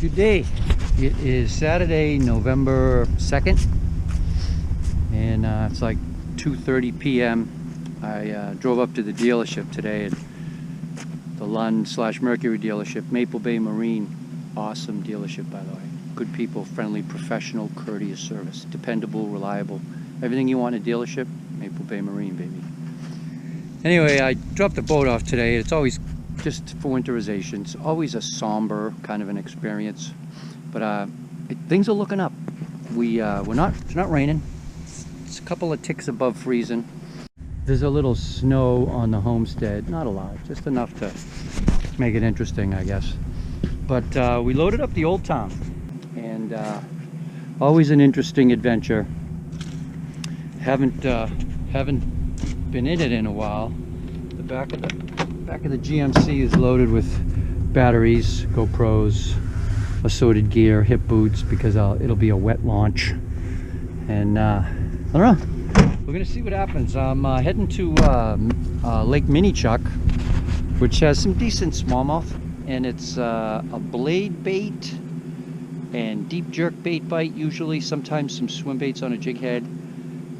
Good day. It is Saturday, November 2nd, and it's like 2:30 p.m. I drove up to the dealership today at the Lund/Mercury dealership, Maple Bay Marine. Awesome dealership, by the way. Good people, friendly, professional, courteous service, dependable, reliable. Everything you want in a dealership, Maple Bay Marine, baby. Anyway, I dropped the boat off today. It's always just for winterization. It's always a somber kind of an experience, but things are looking up. It's not raining. It's a couple of ticks above freezing. There's a little snow on the homestead, not a lot, just enough to make it interesting, I guess. But we loaded up the old town, and always an interesting adventure. Haven't been in it in a while. The back of the GMC is loaded with batteries, GoPros, assorted gear, hip boots, because it'll be a wet launch. And I don't know, we're gonna see what happens. I'm heading to Lake Minichuck, which has some decent smallmouth, and it's a blade bait and deep jerk bait bite usually, sometimes some swim baits on a jig head.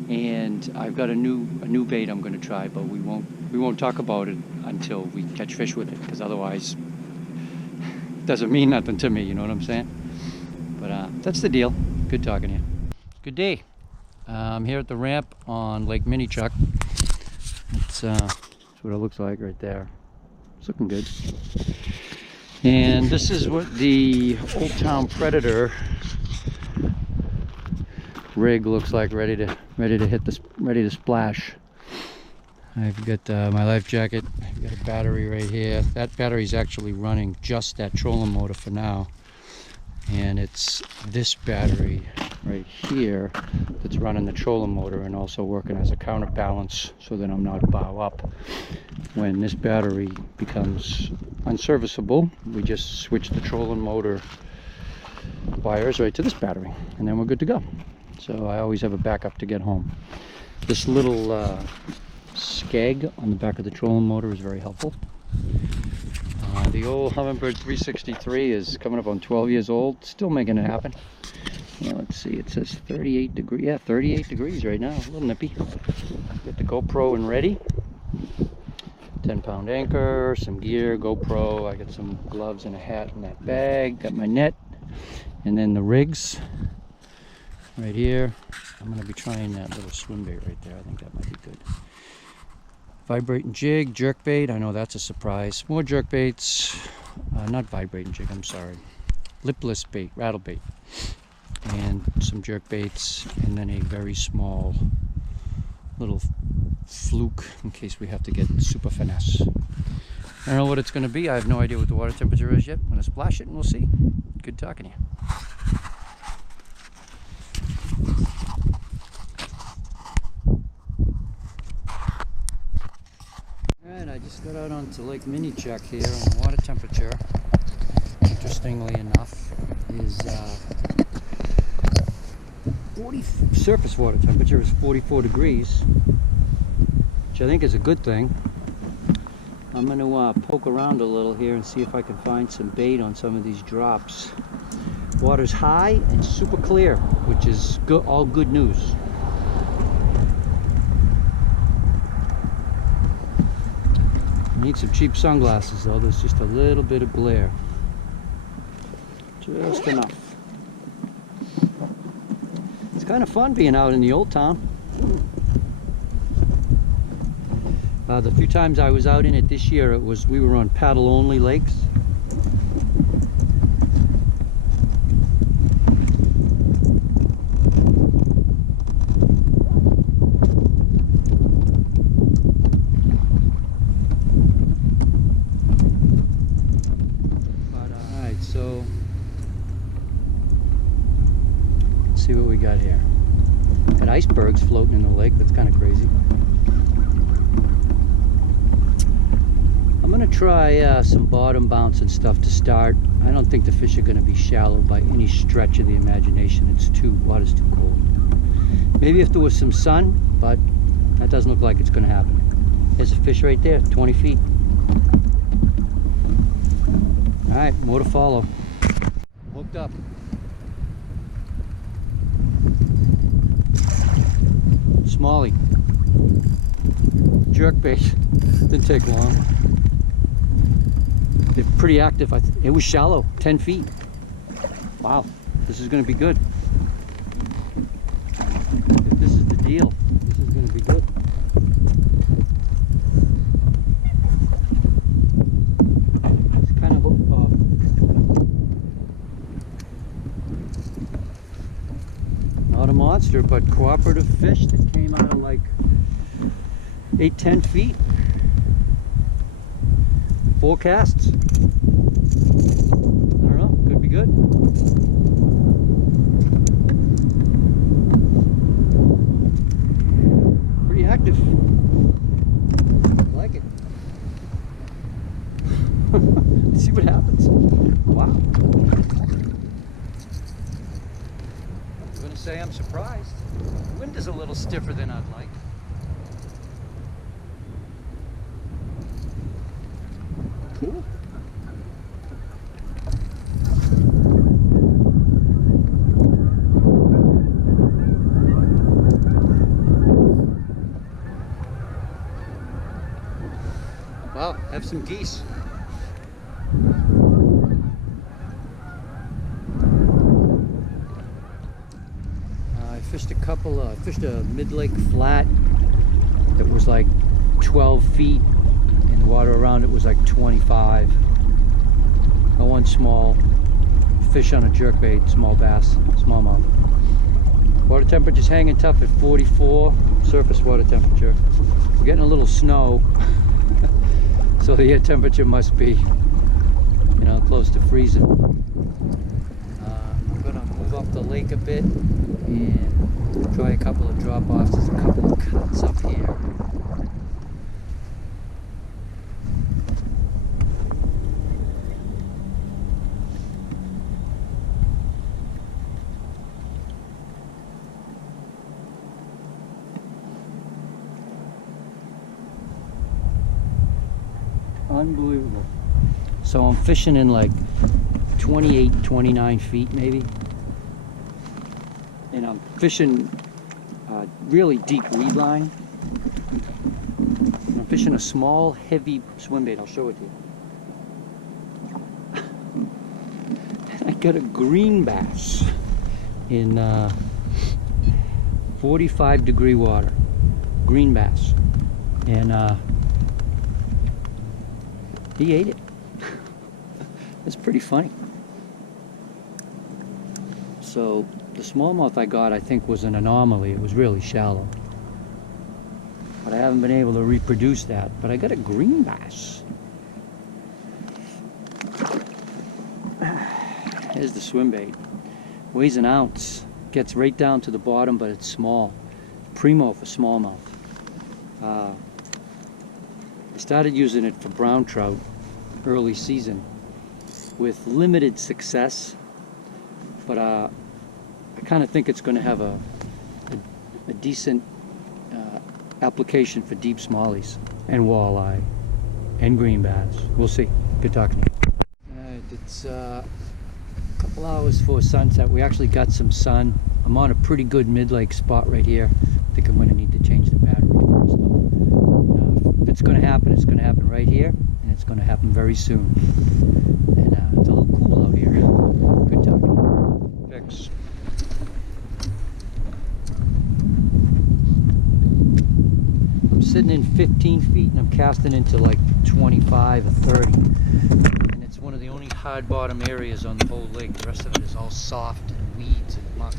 And I've got a new bait I'm going to try, but we won't talk about it until we catch fish with it, because otherwise it doesn't mean nothing to me, you know what I'm saying? But that's the deal. Good talking to you. Good day. I'm here at the ramp on Lake Minichuck. That's what it looks like right there. It's looking good. And this is what the Old Town Predator rig looks like, ready to splash. I've got my life jacket. I've got a battery right here. That battery is actually running just that trolling motor for now, and it's this battery right here that's running the trolling motor and also working as a counterbalance so that I'm not bow up. When this battery becomes unserviceable, we just switch the trolling motor wires right to this battery, and then we're good to go. So I always have a backup to get home. This little skeg on the back of the trolling motor is very helpful. The old Humminbird 363 is coming up on 12 years old, still making it happen. Yeah, let's see, it says 38 degrees. Yeah, 38 degrees right now, a little nippy. Get the GoPro in ready. 10-pound anchor, some gear, GoPro. I got some gloves and a hat in that bag. Got my net, and then the rigs. Right here, I'm going to be trying that little swim bait right there. I think that might be good. Vibrating jig, jerk bait. I know that's a surprise. More jerk baits. Not vibrating jig, I'm sorry. Lipless bait, rattle bait. And some jerk baits. And then a very small little fluke in case we have to get super finesse. I don't know what it's going to be. I have no idea what the water temperature is yet. I'm going to splash it and we'll see. Good talking to you. I just got out onto Lake Minichuck here, and the water temperature, interestingly enough, is surface water temperature is 44 degrees, which I think is a good thing. I'm going to poke around a little here and see if I can find some bait on some of these drops. Water's high and super clear, which is good, all good news. Need some cheap sunglasses though. There's just a little bit of glare, just enough. It's kind of fun being out in the old town. The few times I was out in it this year, we were on paddle only lakes. So let's see what we got here. Got icebergs floating in the lake. That's kind of crazy. I'm gonna try some bottom bounce and stuff to start. I don't think the fish are gonna be shallow by any stretch of the imagination. Water's too cold. Maybe if there was some sun, but that doesn't look like it's gonna happen. There's a fish right there, 20 feet. All right, more to follow. Hooked up. Smallie. Jerkbait. Didn't take long. They're pretty active. It was shallow, 10 feet. Wow, this is going to be good. If this is the deal, this is going to be good. It's kind of hooked up. Not a monster, but cooperative fish that came out of like 8-10 feet. 4 casts. I don't know, could be good. Pretty active. I like it. Let's see what happens. Wow. I'm gonna say I'm surprised. The wind is a little stiffer than I'd like. Cool. Wow, have some geese. I fished a couple, fished a mid-lake flat that was like 12 feet. And the water around it was like 25. Got one small fish on a jerkbait, small bass, smallmouth. Water temperature's hanging tough at 44, surface water temperature. We're getting a little snow, so the air temperature must be, you know, close to freezing. I'm gonna move up the lake a bit and try a couple of drop-offs. There's a couple of cuts up here. Unbelievable. So I'm fishing in like 28, 29 feet maybe. And I'm fishing really deep weed line. I'm fishing a small, heavy swimbait. I'll show it to you. I got a green bass in 45-degree water. Green bass. And he ate it. It's pretty funny. So the smallmouth I got, I think, was an anomaly. It was really shallow. But I haven't been able to reproduce that. But I got a green bass. Here's the swimbait. Weighs an ounce. Gets right down to the bottom, but it's small. Primo for smallmouth. I started using it for brown trout early season with limited success, but I kind of think it's going to have a decent application for deep smallies and walleye and green bass. We'll see. Good talking to you. Alright, it's a couple hours before sunset. We actually got some sun. I'm on a pretty good mid-lake spot right here. I think I'm going to need to change the battery first though. If it's going to happen, it's going to happen right here, and it's going to happen very soon. And it's a little cool out here. Good talking. Fix. I'm sitting in 15 feet and I'm casting into like 25 or 30. And it's one of the only hard bottom areas on the whole lake. The rest of it is all soft and weeds and muck.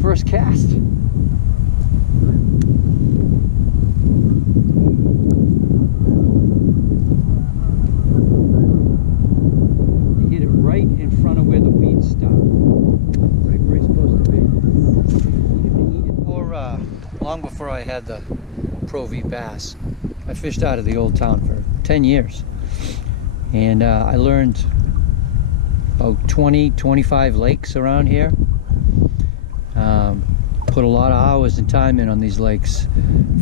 first cast. He hit it right in front of where the weeds stop. Right where he's supposed to be. Long before I had the Pro-V Bass, I fished out of the old town for 10 years. And I learned about 25 lakes around here. Put a lot of hours and time in on these lakes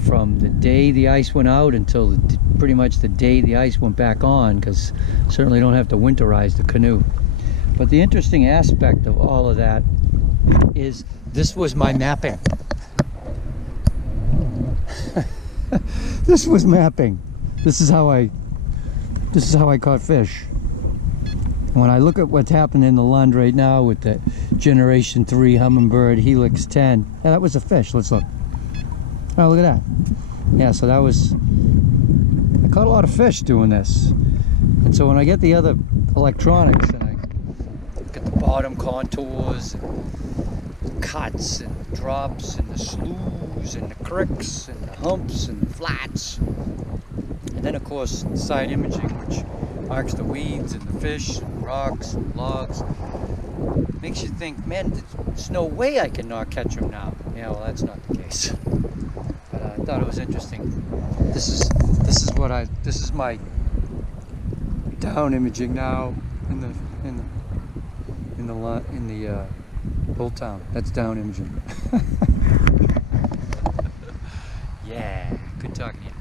from the day the ice went out until pretty much the day the ice went back on, because certainly don't have to winterize the canoe. But the interesting aspect of all of that is this was my mapping. This was mapping. This is how I caught fish. When I look at what's happening in the Lund right now with the Generation 3 Humminbird Helix 10, yeah, that was a fish. Let's look. Oh, look at that. Yeah, so that was, I caught a lot of fish doing this. And so when I get the other electronics and I look at the bottom contours, and cuts and drops and the sloughs and the cricks and the humps and the flats, and then of course side imaging, which marks the weeds and the fish and rocks and logs, makes you think, man, there's no way I can not catch them now. Yeah, well, that's not the case. But I thought it was interesting. This is my down imaging now in the old town. That's down imaging. Yeah, good talking to you.